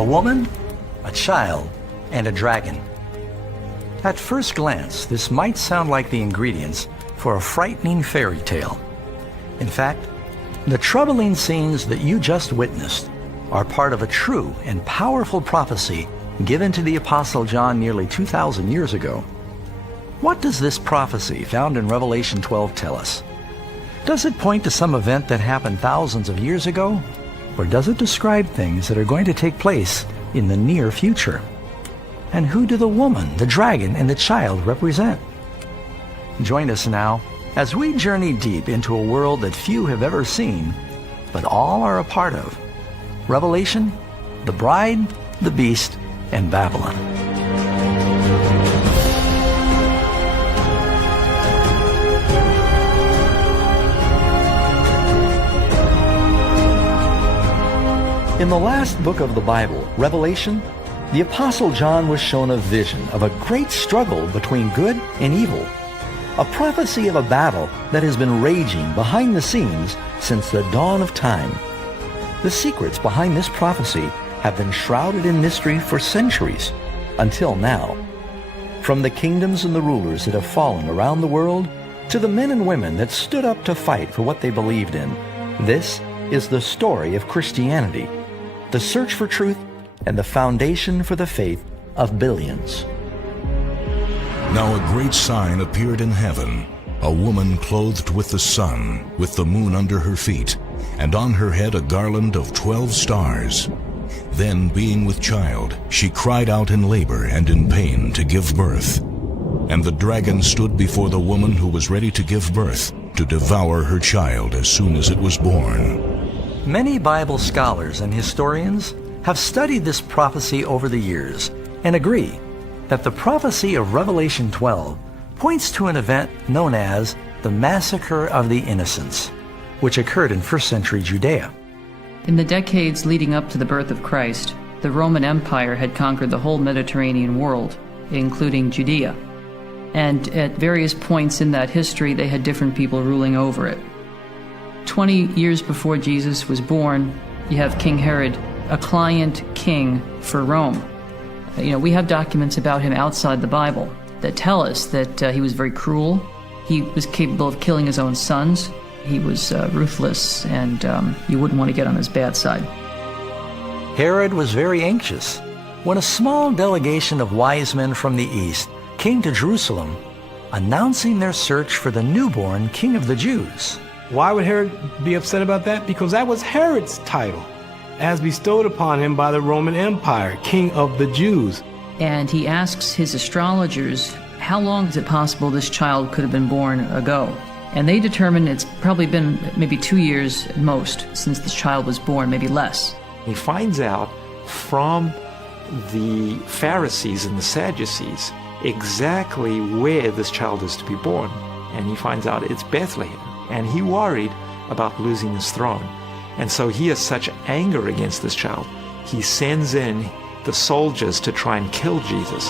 a woman, a child, and a dragon. At first glance, this might sound like the ingredients for a frightening fairy tale. In fact, the troubling scenes that you just witnessed are part of a true and powerful prophecy given to the Apostle John nearly 2,000 years ago. What does this prophecy found in Revelation 12 tell us? Does it point to some event that happened thousands of years ago? Or does it describe things that are going to take place in the near future? And who do the woman, the dragon, and the child represent? Join us now as we journey deep into a world that few have ever seen, but all are a part of. Revelation, the bride, the beast, and Babylon. In the last book of the Bible, Revelation, the Apostle John was shown a vision of a great struggle between good and evil, a prophecy of a battle that has been raging behind the scenes since the dawn of time. The secrets behind this prophecy have been shrouded in mystery for centuries, until now. From the kingdoms and the rulers that have fallen around the world, to the men and women that stood up to fight for what they believed in, this is the story of Christianity, the search for truth, and the foundation for the faith of billions. Now a great sign appeared in heaven, a woman clothed with the sun, with the moon under her feet, and on her head a garland of 12 stars. Then, being with child, she cried out in labor and in pain to give birth. And the dragon stood before the woman who was ready to give birth, to devour her child as soon as it was born. Many Bible scholars and historians have studied this prophecy over the years and agree that the prophecy of Revelation 12 points to an event known as the Massacre of the Innocents, which occurred in first century Judea. In the decades leading up to the birth of Christ, the Roman Empire had conquered the whole Mediterranean world, including Judea. And at various points in that history, they had different people ruling over it. 20 years before Jesus was born, you have King Herod, a client king for Rome. We have documents about him outside the Bible that tell us that he was very cruel. He was capable of killing his own sons. He was ruthless, and you wouldn't want to get on his bad side. Herod was very anxious when a small delegation of wise men from the east came to Jerusalem, announcing their search for the newborn King of the Jews. Why would Herod be upset about that? Because that was Herod's title, as bestowed upon him by the Roman Empire, King of the Jews. And he asks his astrologers, how long is it possible this child could have been born ago? And they determine it's probably been maybe 2 years at most since this child was born, maybe less. He finds out from the Pharisees and the Sadducees exactly where this child is to be born. And he finds out it's Bethlehem. And he worried about losing his throne. And so he has such anger against this child, he sends in the soldiers to try and kill Jesus.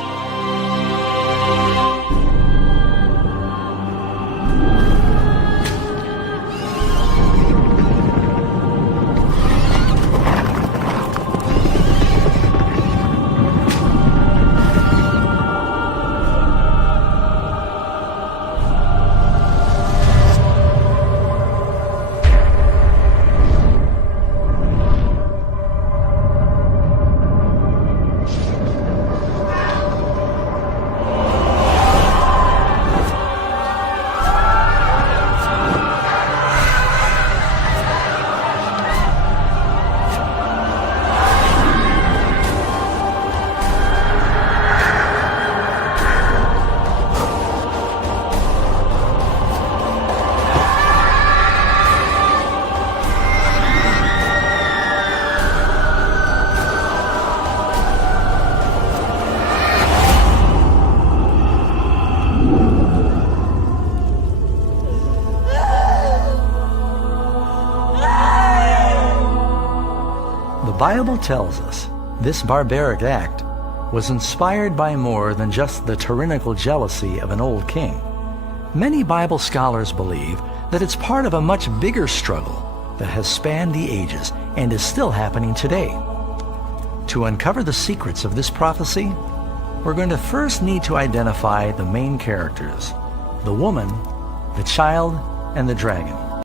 The Bible tells us this barbaric act was inspired by more than just the tyrannical jealousy of an old king. Many Bible scholars believe that it's part of a much bigger struggle that has spanned the ages and is still happening today. To uncover the secrets of this prophecy, we're going to first need to identify the main characters: the woman, the child, and the dragon.